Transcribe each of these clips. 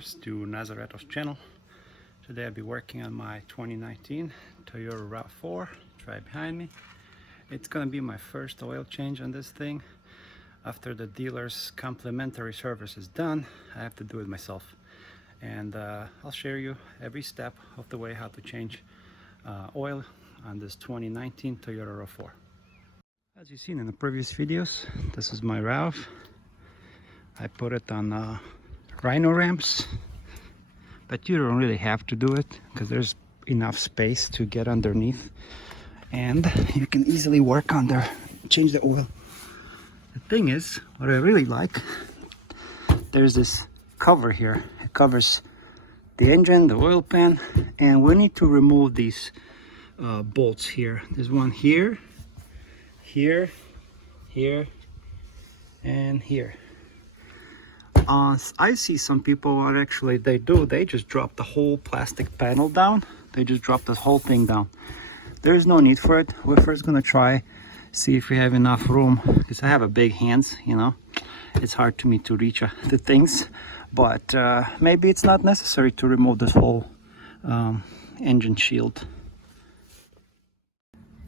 viewers to Nazaretto's channel. Today I'll be working on my 2019 Toyota RAV4 right behind me. It's gonna be my first oil change on this thing. After the dealer's complimentary service is done, I have to do it myself. And I'll share you every step of the way how to change oil on this 2019 Toyota RAV4. As you've seen in the previous videos, this is my RAV. I put it on Rhino ramps, but you don't really have to do it because there's enough space to get underneath and you can easily work on there, change the oil. The thing is, what I really like, there's this cover here. It covers the engine, the oil pan, and we need to remove these bolts here. There's one here, here, and here. I see some people, what actually they do, they just drop the whole plastic panel down. They just drop this whole thing down. There is no need for it. We're first gonna try, see if we have enough room, because I have a big hands, you know. It's hard to me to reach the things, but maybe it's not necessary to remove this whole engine shield.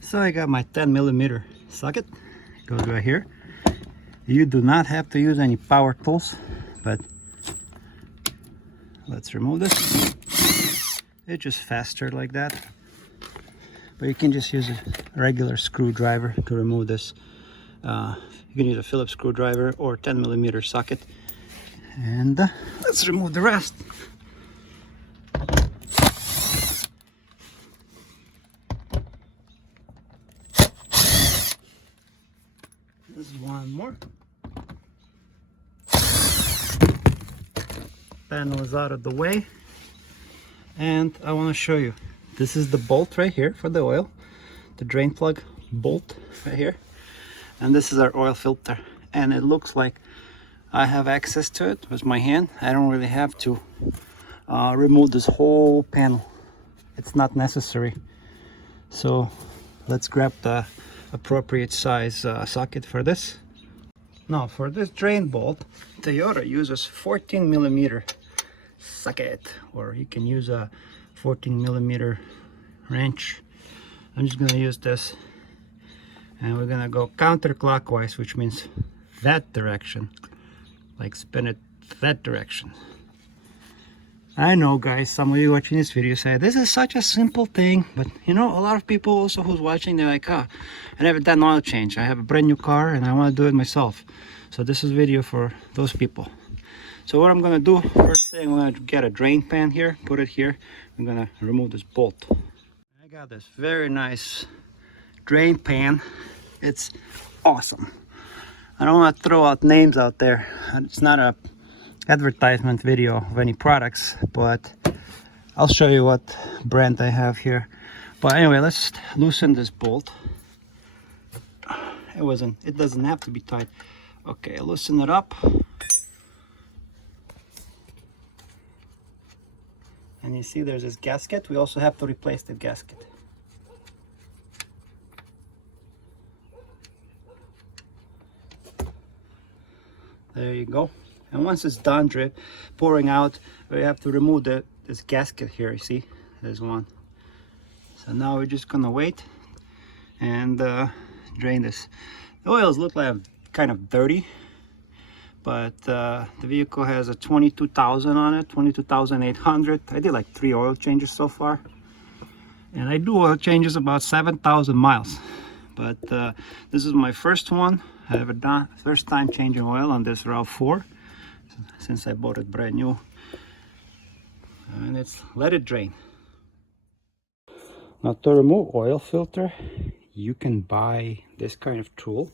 So I got my 10mm socket, goes right here. You do not have to use any power tools, but let's remove this. It's just faster like that. But you can just use a regular screwdriver to remove this. You can use a Phillips screwdriver or 10mm socket. And let's remove the rest. This is one more. Panel is out of the way. And I want to show you. This is the bolt right here for the oil. The drain plug bolt right here. And this is our oil filter. And it looks like I have access to it with my hand. I don't really have to remove this whole panel. It's not necessary. So let's grab the appropriate size socket for this. Now for this drain bolt, Toyota uses 14mm socket, or you can use a 14mm wrench. I'm just gonna use this, and we're gonna go counterclockwise, which means that direction, like spin it that direction. I know, guys, some of you watching this video say this is such a simple thing, but you know, a lot of people also who's watching, they're like, I never done oil change. I have a brand new car and I want to do it myself. So this is video for those people. So what I'm gonna do, first thing, I'm gonna get a drain pan here, put it here. I'm gonna remove this bolt. I got this very nice drain pan. It's awesome. I don't want to throw out names out there. It's not a advertisement video of any products, but I'll show you what brand I have here. But anyway, let's loosen this bolt. It doesn't have to be tight. Okay, loosen it up. And you see there's this gasket. We also have to replace the gasket. There you go. And once it's done pouring out, we have to remove this gasket here. You see, there's one. So now we're just gonna wait and drain this. The oils look like kind of dirty, but the vehicle has a 22,000 on it, 22,800. I did like 3 oil changes so far, and I do oil changes about 7,000 miles. But this is my first one I ever done. First time changing oil on this RAV4 since I bought it brand new. And it's let it drain. Now to remove oil filter, you can buy this kind of tool.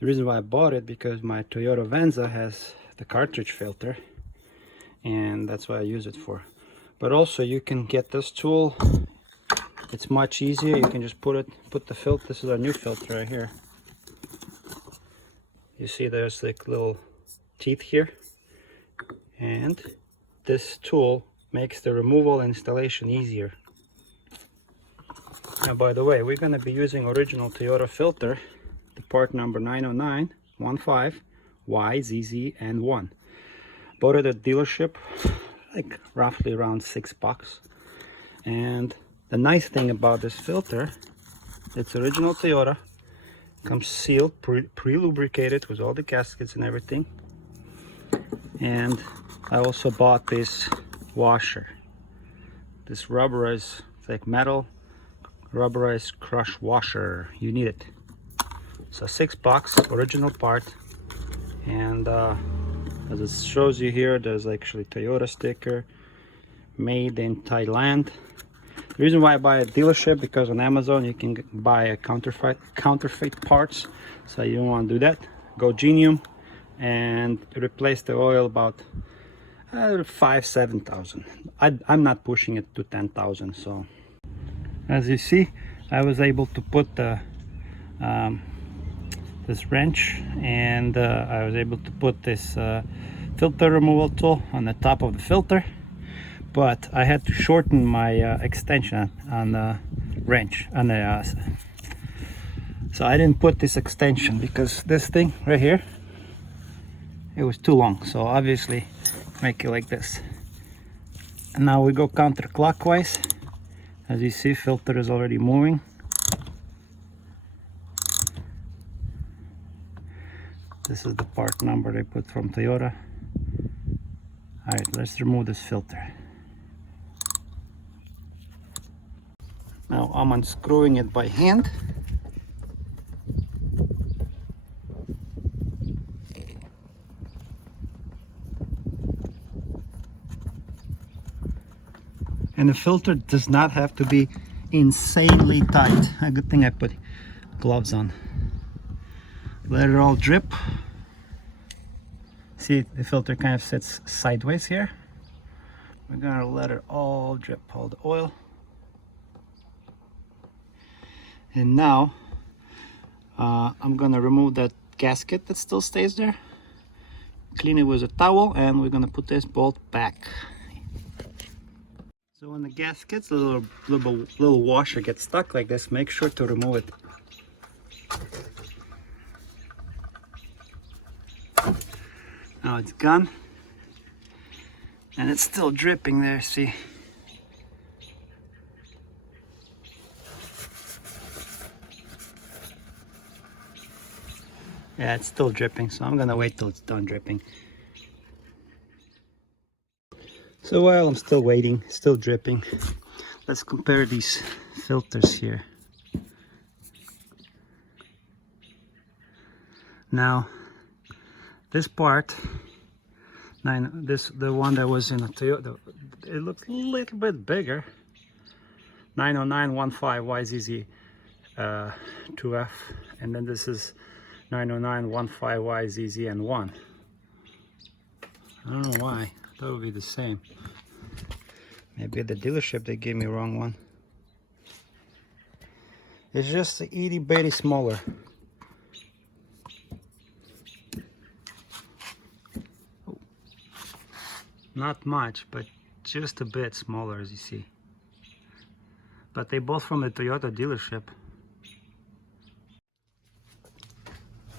The reason why I bought it, because my Toyota Venza has the cartridge filter, and that's what I use it for. But also you can get this tool. It's much easier. You can just put the filter. This is our new filter right here. You see there's like little teeth here, and this tool makes the removal and installation easier. Now, by the way, we're going to be using original Toyota filter, the part number 90915YZZN1. Bought it at dealership, like roughly around $6. And the nice thing about this filter, it's original Toyota, comes sealed, pre-lubricated with all the gaskets and everything. And I also bought this washer, this rubberized, it's like metal rubberized crush washer. You need it. So $6, original part. And as it shows you here, there's actually Toyota sticker, made in Thailand. The reason why I buy a dealership, because on Amazon you can buy a counterfeit parts, so you don't want to do that. Go Genium and replace the oil about 5,000–7,000. I'm not pushing it to 10,000. So as you see, I was able to put the this wrench, and I was able to put this filter removal tool on the top of the filter, but I had to shorten my extension on the wrench on the so I didn't put this extension because this thing right here, it was too long. So obviously make it like this. And now we go counterclockwise. As you see, filter is already moving. This is the part number they put from Toyota. Alright, let's remove this filter. Now I'm unscrewing it by hand. And the filter does not have to be insanely tight. A good thing I put gloves on. Let it all drip. See, the filter kind of sits sideways here. We're gonna let it all drip, all the oil. And now I'm gonna remove that gasket that still stays there, clean it with a towel, and we're gonna put this bolt back. So when the gaskets, the little washer gets stuck like this, make sure to remove it. Now it's gone, and it's still dripping there, see? Yeah, it's still dripping, so I'm gonna wait till it's done dripping. So while I'm still waiting, still dripping, let's compare these filters here. Now, this part, the one that was in a Toyota, it looks a little bit bigger. 90915YZZ 2F, and then this is 90915YZZ N1. I don't know why. I thought it would be the same. Maybe at the dealership they gave me the wrong one. It's just a itty bitty smaller. Not much, but just a bit smaller, as you see. But they both from the Toyota dealership.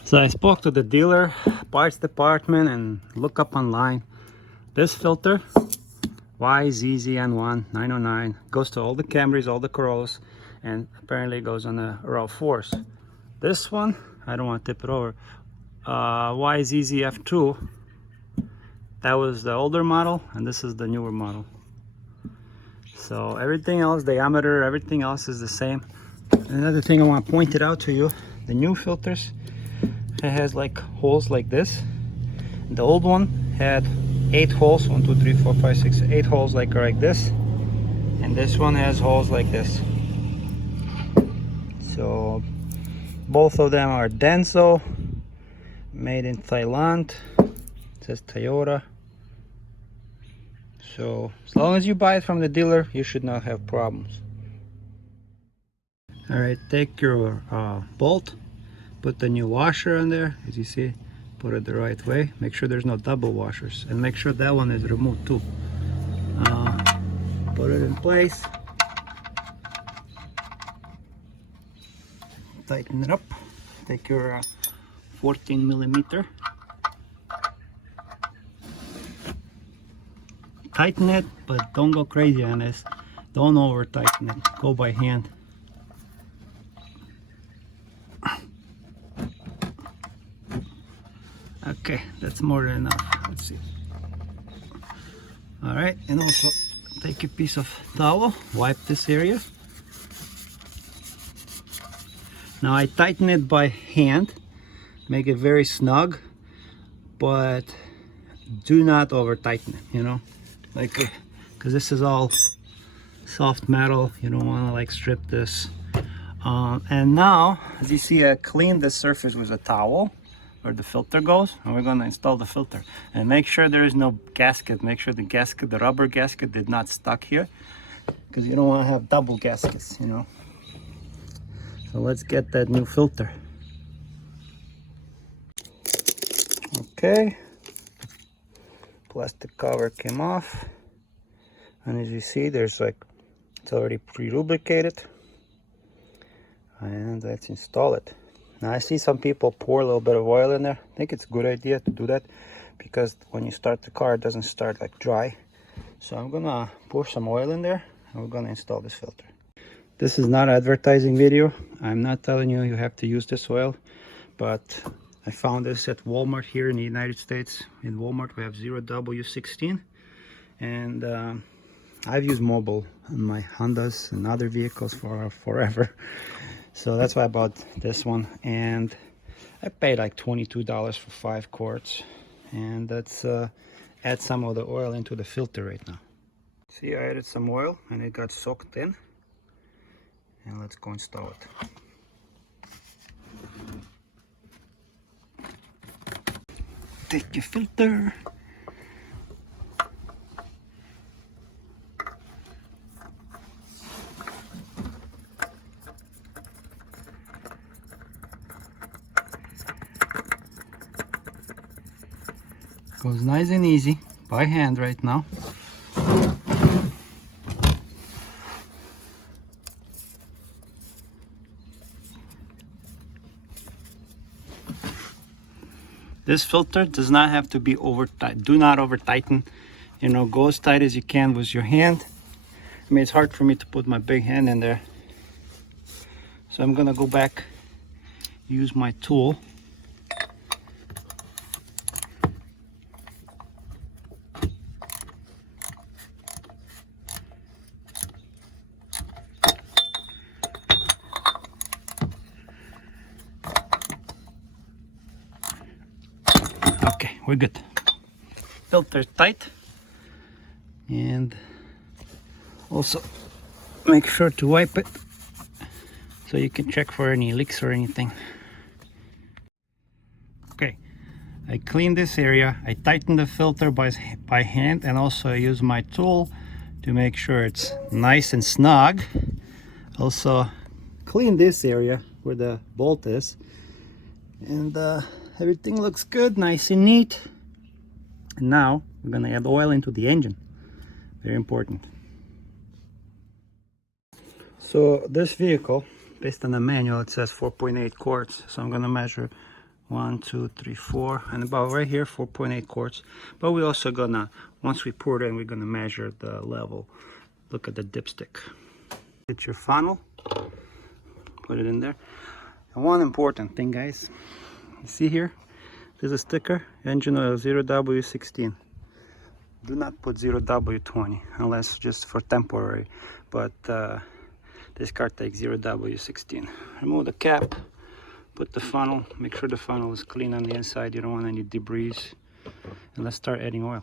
So I spoke to the dealer, parts department, and look up online. This filter, YZZN1 909, goes to all the Camrys, all the Corollas, and apparently goes on the RAV4s. This one, I don't want to tip it over, YZZF2, that was the older model, and this is the newer model. So everything else, diameter, everything else is the same. Another thing I want to point it out to you, the new filters, it has like holes like this. The old one had 8 holes, 1, 2, 3, 4, 5, 6, 8 holes like this, and this one has holes like this. So both of them are Denso, made in Thailand. It says Toyota. So as long as you buy it from the dealer, you should not have problems. All right, take your bolt, put the new washer in there, as you see. Put it the right way. Make sure there's no double washers, and make sure that one is removed too. Put it in place. Tighten it up. Take your 14 millimeter. tighten it, but don't go crazy on this. Don't over tighten it. Go by hand. Okay, that's more than enough. Let's see. All right, and also take a piece of towel, wipe this area. Now I tighten it by hand, make it very snug, but do not over tighten it, you know, like, because this is all soft metal. You don't want to like strip this. And now, as you see, I cleaned the surface with a towel where the filter goes, and we're going to install the filter. And make sure there is no gasket. Make sure the gasket, the rubber gasket, did not stuck here, because you don't want to have double gaskets, you know. So let's get that new filter. Okay, plastic cover came off, and as you see, there's like, it's already pre-lubricated. And let's install it. Now I see some people pour a little bit of oil in there. I think it's a good idea to do that, because when you start the car, it doesn't start like dry. So I'm gonna pour some oil in there, and we're gonna install this filter. This is not an advertising video. I'm not telling you you have to use this oil, but I found this at Walmart here in the United States. In Walmart we have 0W16, and I've used Mobil on my Hondas and other vehicles for forever. So that's why I bought this one, and I paid like $22 for 5 quarts. And let's add some of the oil into the filter right now. See, I added some oil and it got soaked in. And let's go install it. Take your filter. Goes nice and easy by hand right now. This filter does not have to be over tight. Do not over tighten. You know, go as tight as you can with your hand. I mean, it's hard for me to put my big hand in there. So I'm gonna go back, use my tool. Okay, we're good. Filter tight, and also make sure to wipe it so you can check for any leaks or anything. Okay, I cleaned this area. I tightened the filter by hand, and also I use my tool to make sure it's nice and snug. Also clean this area where the bolt is, and everything looks good, nice and neat. And now we're gonna add oil into the engine. Very important. So this vehicle, based on the manual, it says 4.8 quarts. So I'm gonna measure 1, 2, 3, 4, and about right here, 4.8 quarts. But we're also gonna, once we pour it in, we're gonna measure the level. Look at the dipstick. Get your funnel, put it in there. And one important thing, guys, you see here, there's a sticker, engine oil 0W16. Do not put 0W20 unless just for temporary, but this car takes 0W16. Remove the cap, put the funnel, make sure the funnel is clean on the inside, you don't want any debris, and let's start adding oil.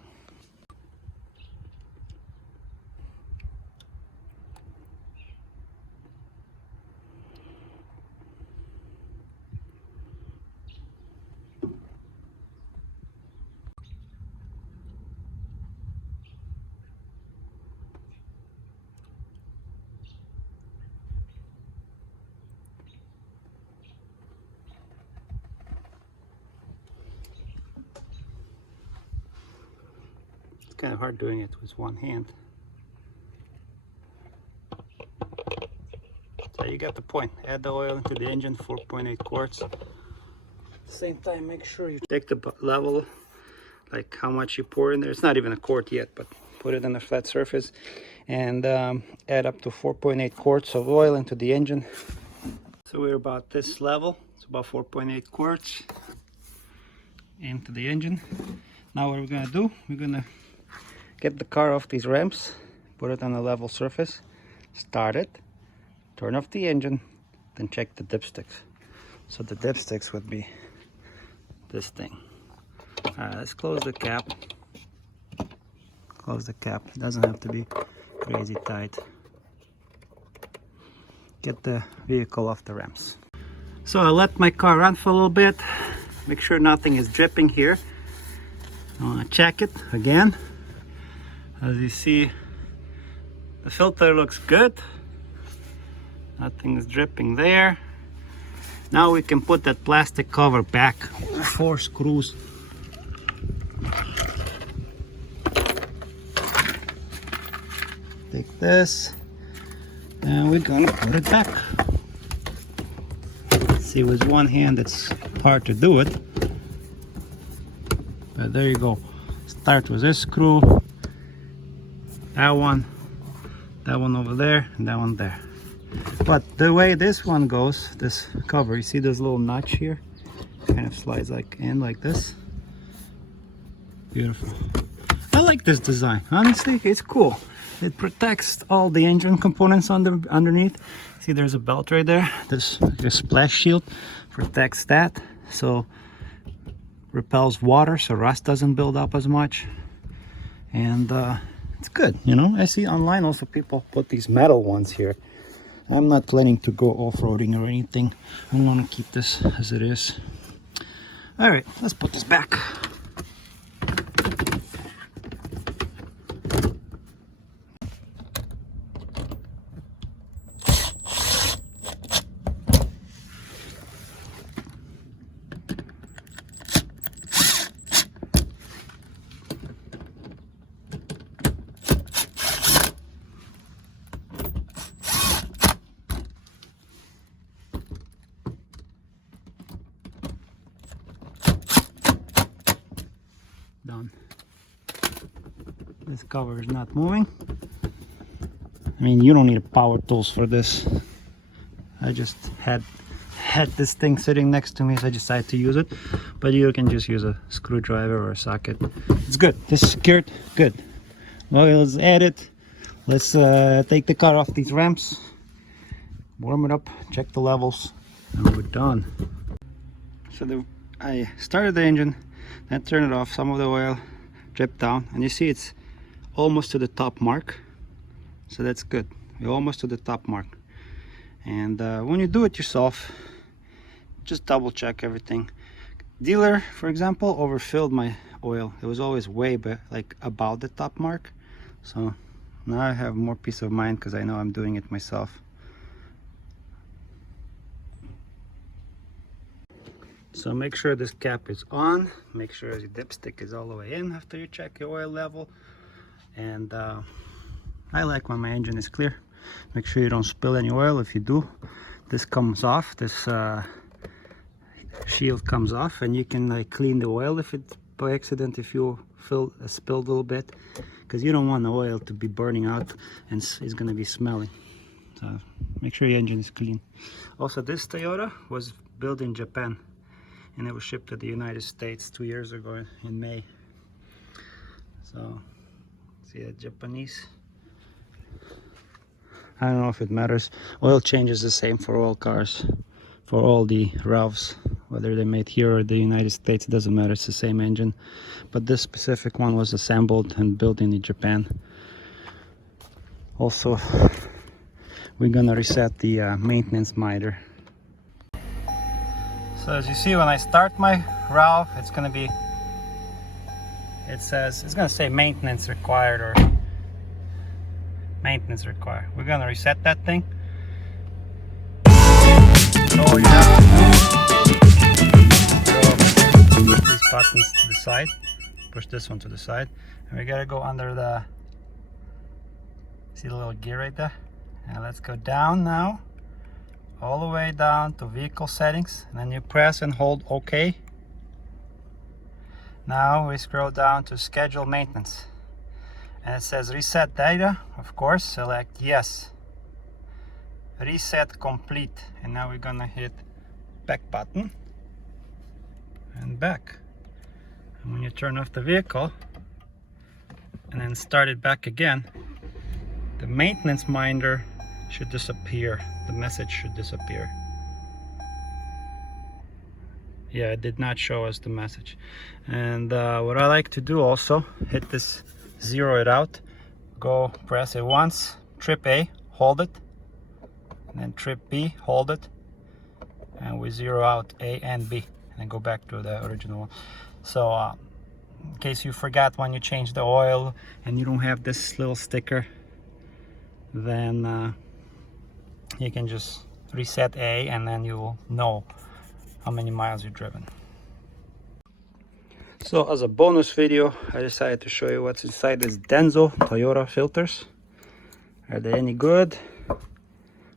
It's kind of hard doing it with one hand. So you got the point. Add the oil into the engine, 4.8 quarts. At the same time, make sure you take the level, like how much you pour in there. It's not even a quart yet, but put it on a flat surface, and add up to 4.8 quarts of oil into the engine. So we're about this level. It's about 4.8 quarts into the engine. Now what we're gonna do, we're gonna get the car off these ramps, put it on a level surface, start it, turn off the engine, then check the dipsticks. So the dipsticks would be this thing. Alright, let's close the cap. Close the cap. It doesn't have to be crazy tight. Get the vehicle off the ramps. So I let my car run for a little bit. Make sure nothing is dripping here. I want to check it again. As you see, the filter looks good. Nothing is dripping there. Now we can put that plastic cover back. 4 screws. Take this and we're gonna put it back. See, with one hand it's hard to do it, but there you go. Start with this screw, that one over there, and that one there. But the way this one goes, this cover, you see this little notch here, kind of slides like in like this. Beautiful. I like this design, honestly. It's cool. It protects all the engine components underneath. See, there's a belt right there. This splash shield protects that, so repels water, so rust doesn't build up as much. And it's good, you know. I see online also people put these metal ones here. I'm not planning to go off-roading or anything. I'm gonna keep this as it is. All right, let's put this back. Done. This cover is not moving. I mean, you don't need power tools for this. I just had this thing sitting next to me, so I decided to use it. But you can just use a screwdriver or a socket. It's good. This is secured. Good. Well, let's add it. Let's take the car off these ramps, warm it up, check the levels, and we're done. So I started the engine, then turn it off. Some of the oil dripped down, and you see it's almost to the top mark, so that's good. We're almost to the top mark. And when you do it yourself, just double check everything. Dealer, for example, overfilled my oil. It was always way like about the top mark, so now I have more peace of mind because I know I'm doing it myself. So make sure this cap is on, make sure your dipstick is all the way in after you check your oil level. And I like when my engine is clear. Make sure you don't spill any oil. If you do, this comes off, this shield comes off, and you can like clean the oil if it's by accident, if you spilled a little bit, because you don't want the oil to be burning out and it's going to be smelling. So make sure your engine is clean. Also, this Toyota was built in Japan, and it was shipped to the United States 2 years ago in May. So, see that Japanese? I don't know if it matters. Oil change is the same for all cars, for all the RAVs, whether they're made here or the United States, it doesn't matter, it's the same engine. But this specific one was assembled and built in Japan. Also, we're gonna reset the maintenance meter. So as you see, when I start my RAV, it's gonna be, it's gonna say maintenance required or maintenance required. We're gonna reset that thing. So you have to push these buttons to the side, push this one to the side, and we gotta go under the, see the little gear right there? And let's go down now, all the way down to vehicle settings, and then you press and hold OK. Now we scroll down to schedule maintenance, And it says reset data. Of course, select yes. Reset complete. And now we're gonna hit back button and back. And when you turn off the vehicle and then start it back again, the maintenance minder should disappear. The message should disappear. Yeah, it did not show us the message. And what I like to do also, hit this, zero it out, go press it once, trip A, hold it, and then trip B, hold it, and we zero out A and B, and then go back to the original one. So in case you forgot when you change the oil and you don't have this little sticker, then you can just reset A and then you'll know how many miles you've driven. So as a bonus video, I decided to show you what's inside this Denso Toyota filters. Are they any good?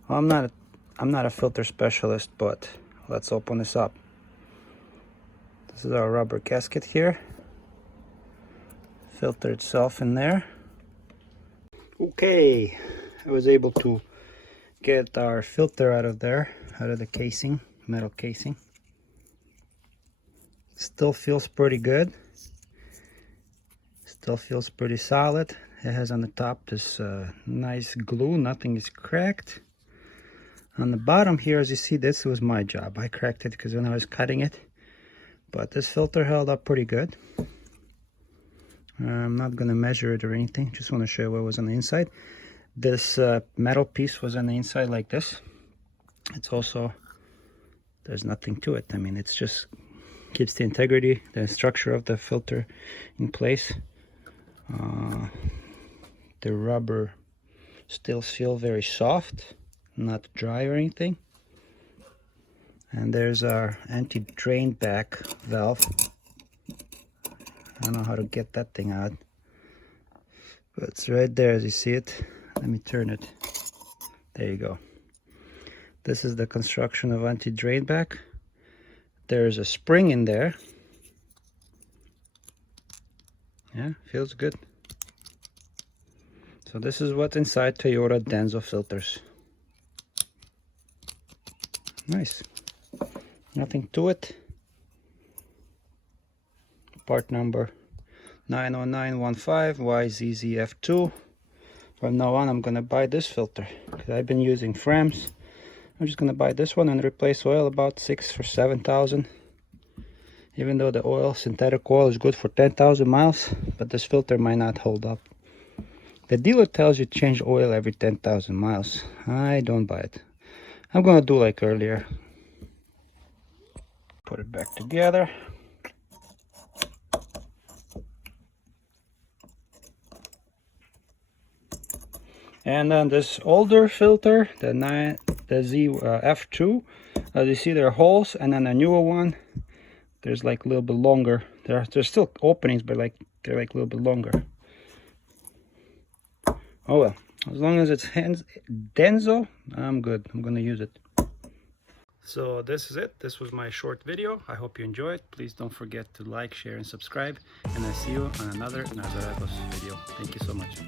Well, I'm not a filter specialist, but let's open this up. This is our rubber gasket here. Filter itself in there. Okay, I was able to get our filter out of there, out of the casing, metal casing. Still feels pretty good. Still feels pretty solid. It has on the top this nice glue, nothing is cracked. On the bottom here, as you see, this was my job. I cracked it because when I was cutting it, but this filter held up pretty good. I'm not going to measure it or anything, just want to show you what was on the inside. This metal piece was on the inside like this. It's also, there's nothing to it. I mean, it's just keeps the integrity, the structure of the filter in place. The rubber still feels very soft, not dry or anything. And there's our anti-drain back valve. I don't know how to get that thing out, but it's right there as you see it. Let me turn it. There you go. This is the construction of anti-drain back. There's a spring in there. Yeah, feels good. So this is what's inside Toyota Denso filters. Nice. Nothing to it. Part number 90915 YZZF2. From now on, I'm gonna buy this filter because I've been using Frams. I'm just gonna buy this one and replace oil about 6,000 or 7,000. Even though the oil, synthetic oil, is good for 10,000 miles, but this filter might not hold up. The dealer tells you change oil every 10,000 miles. I don't buy it. I'm gonna do like earlier. Put it back together. And then this older filter, the ZF2, as you see, there are holes, and then the newer one, there's like a little bit longer. There's still openings, but like they're like a little bit longer. Oh well, as long as it's Denso, I'm good. I'm gonna use it. So this is it. This was my short video. I hope you enjoyed. Please don't forget to like, share, and subscribe. And I'll see you on another Nazaretos video. Thank you so much.